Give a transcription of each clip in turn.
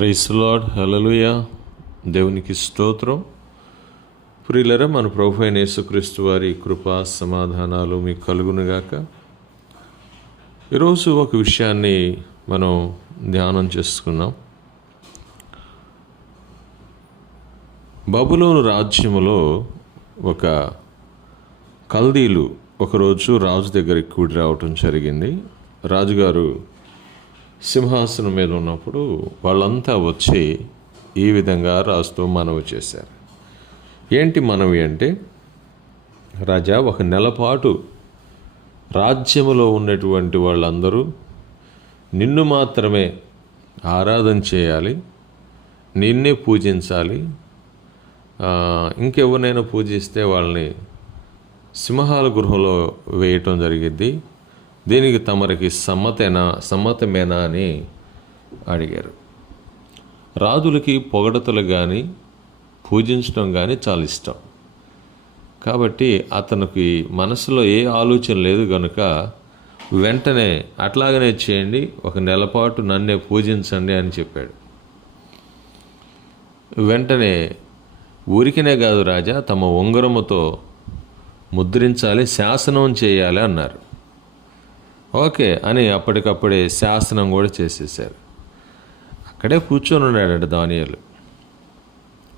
Price lord, హల్లెలూయా. దేవునికి స్తోత్రం. ప్రియులరా, మన ప్రభు అయిన యేసుక్రీస్తు వారి కృపా సమాధానాలు మీకు కలుగునుగాక. ఈరోజు ఒక విషయాన్ని మనం ధ్యానం చేసుకున్నాం. బబులోను రాజ్యములో ఒక కల్దీలు ఒకరోజు రాజు దగ్గరికి కూడి రావటం జరిగింది. రాజుగారు సింహాసనం మీద ఉన్నప్పుడు వాళ్ళంతా వచ్చి ఈ విధంగా రాజుతో మనవి చేశారు. ఏంటి మనవి అంటే, రాజా, ఒక నెల పాటు రాజ్యములో ఉన్నటువంటి వాళ్ళందరూ నిన్ను మాత్రమే ఆరాధన చేయాలి, నిన్నే పూజించాలి. ఇంకెవరినైనా పూజిస్తే వాళ్ళని సింహాల గృహంలో వేయటం జరిగిద్ది. దీనికి తమరికి సమ్మతమేనా అని అడిగారు. రాజులకి పొగడతలు కానీ పూజించడం కానీ చాలా ఇష్టం. కాబట్టి అతనికి మనసులో ఏ ఆలోచన లేదు కనుక వెంటనే అట్లాగనే చేయండి, ఒక నెల పాటు నన్నే పూజించండి అని చెప్పాడు. వెంటనే ఊరికినే కాదు రాజా, తమ ఉంగరముతో ముద్రించాలి, శాసనం చేయాలి అన్నారు. ఓకే అని అప్పటికప్పుడే శాసనం కూడా చేసేసారు. అక్కడే కూర్చొని ఉన్నాడంట దానియేలు.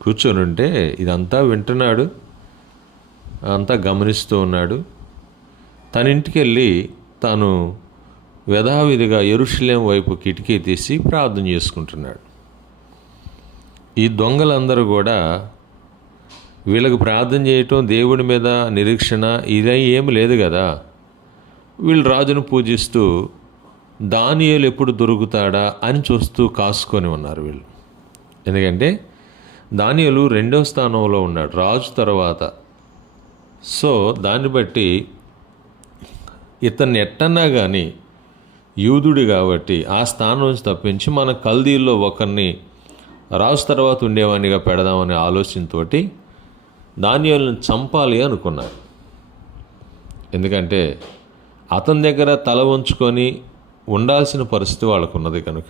కూర్చొని ఉంటే ఇదంతా వింటున్నాడు, అంతా గమనిస్తూ ఉన్నాడు. తన ఇంటికి వెళ్ళి తాను యథావిధిగా యెరూషలేము వైపు కిటికీ తీసి ప్రార్థన చేసుకుంటున్నాడు. ఈ దొంగలందరూ కూడా వీళ్ళకి ప్రార్థన చేయటం, దేవుడి మీద నిరీక్షణ ఇదే ఏమి లేదు కదా. వీళ్ళు రాజును పూజిస్తూ దానియేలు ఎప్పుడు దొరుకుతాడా అని చూస్తూ కాసుకొని ఉన్నారు వీళ్ళు. ఎందుకంటే దానియేలు 2వ స్థానంలో ఉన్నాడు రాజు తర్వాత. సో దాన్ని బట్టి ఇతన్ని ఎట్టన్నా కానీ యూదుడు కాబట్టి ఆ స్థానం నుంచి తప్పించి మన కల్దీల్లో ఒకరిని రాజు తర్వాత ఉండేవాడినిగా పెడదామనే ఆలోచనతోటి దానియేలును చంపాలి అనుకున్నారు. ఎందుకంటే అతని దగ్గర తల వంచుకొని ఉండాల్సిన పరిస్థితి వాళ్ళకు ఉన్నది కనుక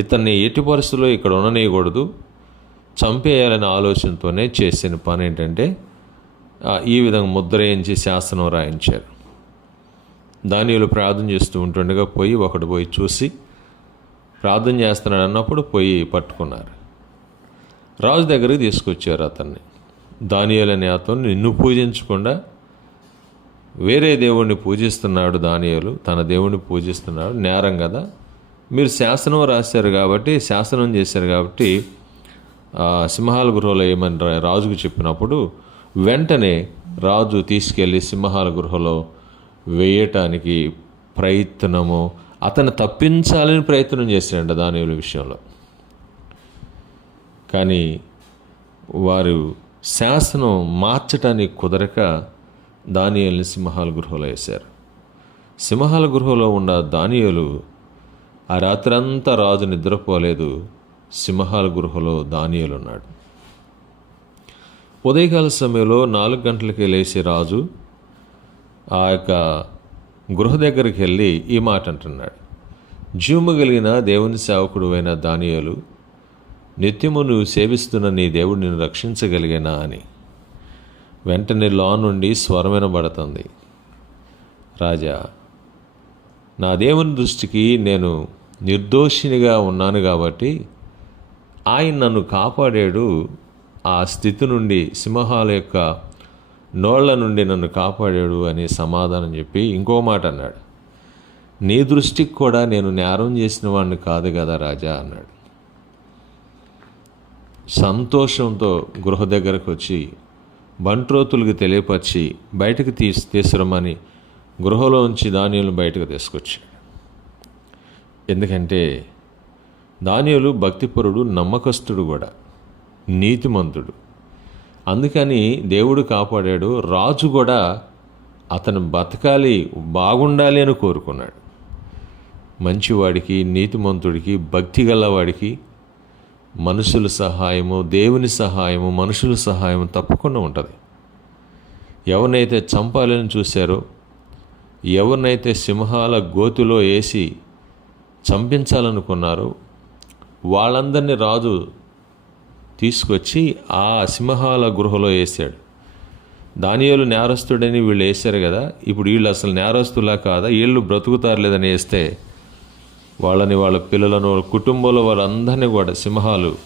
ఇతన్ని ఎట్టి పరిస్థితుల్లో ఇక్కడ ఉండనీయకూడదు, చంపేయాలనే ఆలోచనతోనే చేసిన పని ఏంటంటే ఈ విధంగా ముద్ర వేయించి శాసనం రాయించారు. దానియేలు ప్రార్థన చేస్తూ ఉంటుండగా ఒకడు పోయి చూసి ప్రార్థన చేస్తున్నాడు అన్నప్పుడు పోయి పట్టుకున్నారు. రాజు దగ్గరికి తీసుకొచ్చారు అతన్ని. దానియేలు అనే అతను నిన్ను పూజించకుండా వేరే దేవుణ్ణి పూజిస్తున్నాడు, దానియేలు తన దేవుణ్ణి పూజిస్తున్నాడు, నేరం కదా. మీరు శాసనం రాశారు కాబట్టి, శాసనం చేశారు కాబట్టి సింహాల గృహంలో ఏమని రాజుకు చెప్పినప్పుడు వెంటనే రాజు తీసుకెళ్ళి సింహాల గృహలో వేయటానికి ప్రయత్నము, అతను తప్పించాలని ప్రయత్నం చేశాడంట దానియేలు విషయంలో. కానీ వారు శాసనం మార్చడానికి కుదరక దానియేలుని సింహాల గృహలో వేశారు. సింహాల గృహలో ఉన్న దానియేలు ఆ రాత్రంతా రాజు నిద్రపోలేదు. సింహాల గృహలో దానియేలు ఉన్నాడు. ఉదయకాల సమయంలో 4 గంటలకి లేచి రాజు ఆ యొక్క గృహ దగ్గరికి వెళ్ళి ఈ మాట అంటున్నాడు, జీవము కలిగిన దేవుని సేవకుడు అయిన దానియేలు, నిత్యము నువ్వు సేవిస్తున్న నీ దేవుడు నిన్ను రక్షించగలిగేనా అని. వెంటనే లో నుండి స్వరం వినబడుతుంది, రాజా, నా దేవుని దృష్టికి నేను నిర్దోషినిగా ఉన్నాను కాబట్టి ఆయన నన్ను కాపాడాడు, ఆ స్థితి నుండి సింహాల యొక్క నోళ్ల నుండి నన్ను కాపాడాడు అని సమాధానం చెప్పి ఇంకో మాట అన్నాడు, నీ దృష్టికి కూడా నేను నేరం చేసిన వాడిని కాదు కదా రాజా అన్నాడు. సంతోషంతో గృహ దగ్గరకు వచ్చి బంట్రోతులకు తెలియపరిచి బయటకు తీసుకురమ్మని గృహలోంచి దానియేలును బయటకు తీసుకొచ్చాడు. ఎందుకంటే దానియేలు భక్తిపరుడు, నమ్మకస్తుడు కూడా, నీతిమంతుడు. అందుకని దేవుడు కాపాడాడు. రాజు కూడా అతను బతకాలి, బాగుండాలి అని కోరుకున్నాడు. మంచివాడికి, నీతిమంతుడికి, భక్తి గలవాడికి మనుషుల సహాయము, దేవుని సహాయము, మనుషుల సహాయము తప్పకుండా ఉంటుంది. ఎవరినైతే చంపాలని చూశారో, ఎవరినైతే సింహాల గోతిలో వేసి చంపించాలనుకున్నారో వాళ్ళందరినీ రాజు తీసుకొచ్చి ఆ సింహాల గృహలో వేసాడు. దానియేలు నేరస్తుడని వీళ్ళు వేశారు కదా, ఇప్పుడు వీళ్ళు అసలు నేరస్తులా కాదా, వీళ్ళు బ్రతుకుతారు లేదని వేస్తే వాళ్ళని, వాళ్ళ పిల్లలను, వాళ్ళ కుటుంబంలో వారందరినీ కూడా సింహాలు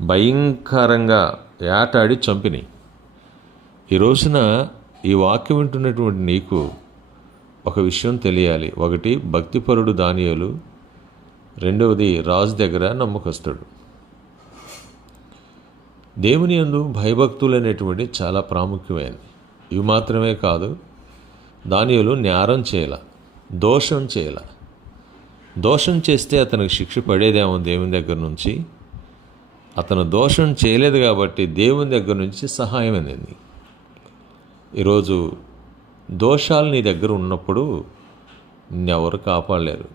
భయంకరంగా ఏటాడి చంపినాయి. ఈ రోజున ఈ వాక్యం వింటున్నటువంటి నీకు ఒక విషయం తెలియాలి. ఒకటి, భక్తిపరుడు దానియేలు. రెండవది, రాజు దగ్గర నమ్మకస్తుడు. దేవుని యందు భయభక్తులు అనేటువంటి చాలా ప్రాముఖ్యమైనది. ఇవి మాత్రమే కాదు, దానియేలు నేరం చేయాల, దోషం చేయాల. దోషం చేస్తే అతనికి శిక్ష పడేదేమో దేవుని దగ్గర నుంచి. అతను దోషం చేయలేదు కాబట్టి దేవుని దగ్గర నుంచి సహాయం అందింది. ఈరోజు దోషాలు నీ దగ్గర ఉన్నప్పుడు నిన్నెవరు కాపాడలేరు.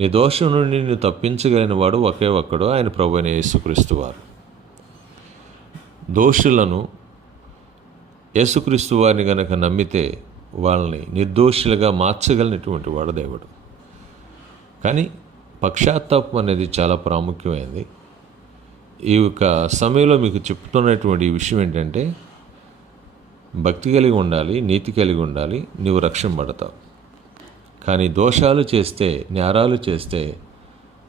నీ దోషం నుండి నిన్ను తప్పించగలిగిన వాడు ఒకే ఒక్కడు, ఆయన ప్రభువైన యేసుక్రీస్తు వారు. దోషులను, యేసుక్రీస్తు వారిని గనక నమ్మితే వాళ్ళని నిర్దోషులుగా మార్చగలిగినటువంటి వాడు దేవుడు. కానీ పశ్చాత్తాపం అనేది చాలా ప్రాముఖ్యమైనది. ఈ యొక్క సమయంలో మీకు చెప్తున్నటువంటి ఈ విషయం ఏంటంటే, భక్తి కలిగి ఉండాలి, నీతి కలిగి ఉండాలి, నీవు రక్షింపబడతావు. కానీ దోషాలు చేస్తే, నేరాలు చేస్తే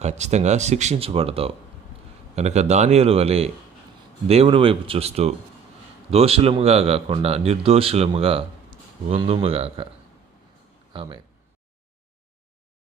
ఖచ్చితంగా శిక్షించబడతావు. కనుక దానియేలు వలె దేవుని వైపు చూస్తూ దోషులముగా కాకుండా నిర్దోషులముగా ఉందుముగాక. ఆమేన్.